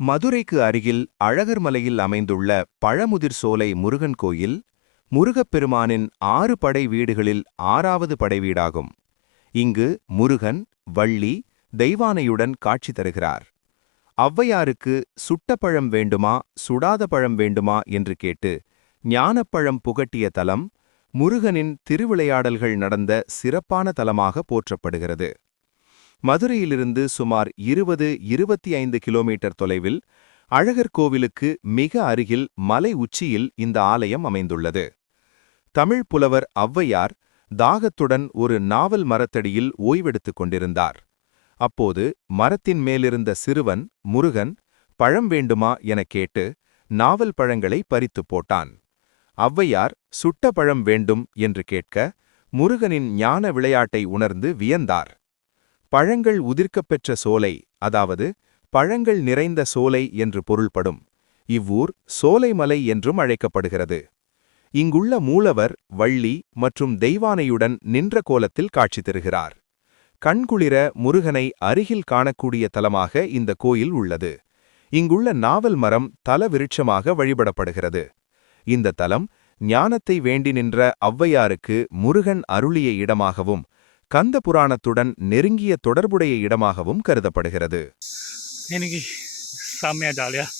மதுரைக்கு அருகில் அழகர்மலையில் அமைந்துள்ள பழமுதிர் சோலை முருகன் கோயில், முருகப்பெருமானின் 6 படை வீடுகளில் 6வது படை வீடாகும். இங்கு முருகன், வள்ளி, தெய்வானையுடன் காட்சி தருகிறார். ஔவையாருக்கு சுட்ட பழம் வேண்டுமா, சுடாத பழம் வேண்டுமா என்று கேட்டு ஞானப்பழம் புகட்டிய தலம், முருகனின் திருவிளையாடல்கள் நடந்த சிறப்பான தலமாக போற்றப்படுகிறது. மதுரையிலிருந்து சுமார் 20-25 கிலோமீட்டர் தொலைவில் அழகர் கோவிலுக்கு மிக அருகில் மலை உச்சியில் இந்த ஆலயம் அமைந்துள்ளது. தமிழ் புலவர் ஔவையார் தாகத்துடன் ஒரு நாவல் மரத்தடியில் ஓய்வெடுத்துக் கொண்டிருந்தார். அப்போது மரத்தின் மேலிருந்த சிறுவன் முருகன் பழம் வேண்டுமா எனக் கேட்டு நாவல் பழங்களை பறித்துப் போட்டான். ஔவையார் சுட்ட பழம் வேண்டும் என்று கேட்க முருகனின் ஞான விளையாட்டை உணர்ந்து வியந்தார். பழங்கள் உதிர்க்கப்பெற்ற சோலை, அதாவது பழங்கள் நிறைந்த சோலை என்று பொருள்படும். இவ்வூர் சோலைமலை என்றும் அழைக்கப்படுகிறது. இங்குள்ள மூலவர் வள்ளி மற்றும் தெய்வானையுடன் நின்ற கோலத்தில் காட்சி தருகிறார். கண்குளிர முருகனை அருகில் காணக்கூடிய தலமாக இந்த கோயில் உள்ளது. இங்குள்ள நாவல் மரம் தல விருட்சமாக வழிபடப்படுகிறது. இந்த தலம் ஞானத்தை வேண்டி நின்ற ஔவையாருக்கு முருகன் அருளிய இடமாகவும் கந்த புராணத்துடன் நெருங்கிய தொடர்புடைய இடமாகவும் கருதப்படுகிறது. இன்னைக்கு செம்மையா ஜாலியாக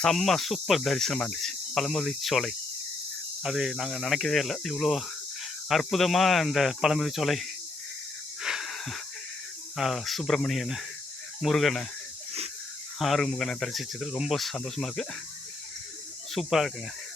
செம்ம சூப்பர் தரிசனமாக இருந்துச்சு. பழமுதிர் சோலை அது நாங்கள் நினைக்கவே இல்லை, இவ்வளோ அற்புதமாக இந்த பழமுதிர் சோலை சுப்பிரமணியனை, முருகனை, ஆறுமுகனை தரிசித்தது ரொம்ப சந்தோஷமாக இருக்குது. சூப்பராக இருக்குங்க.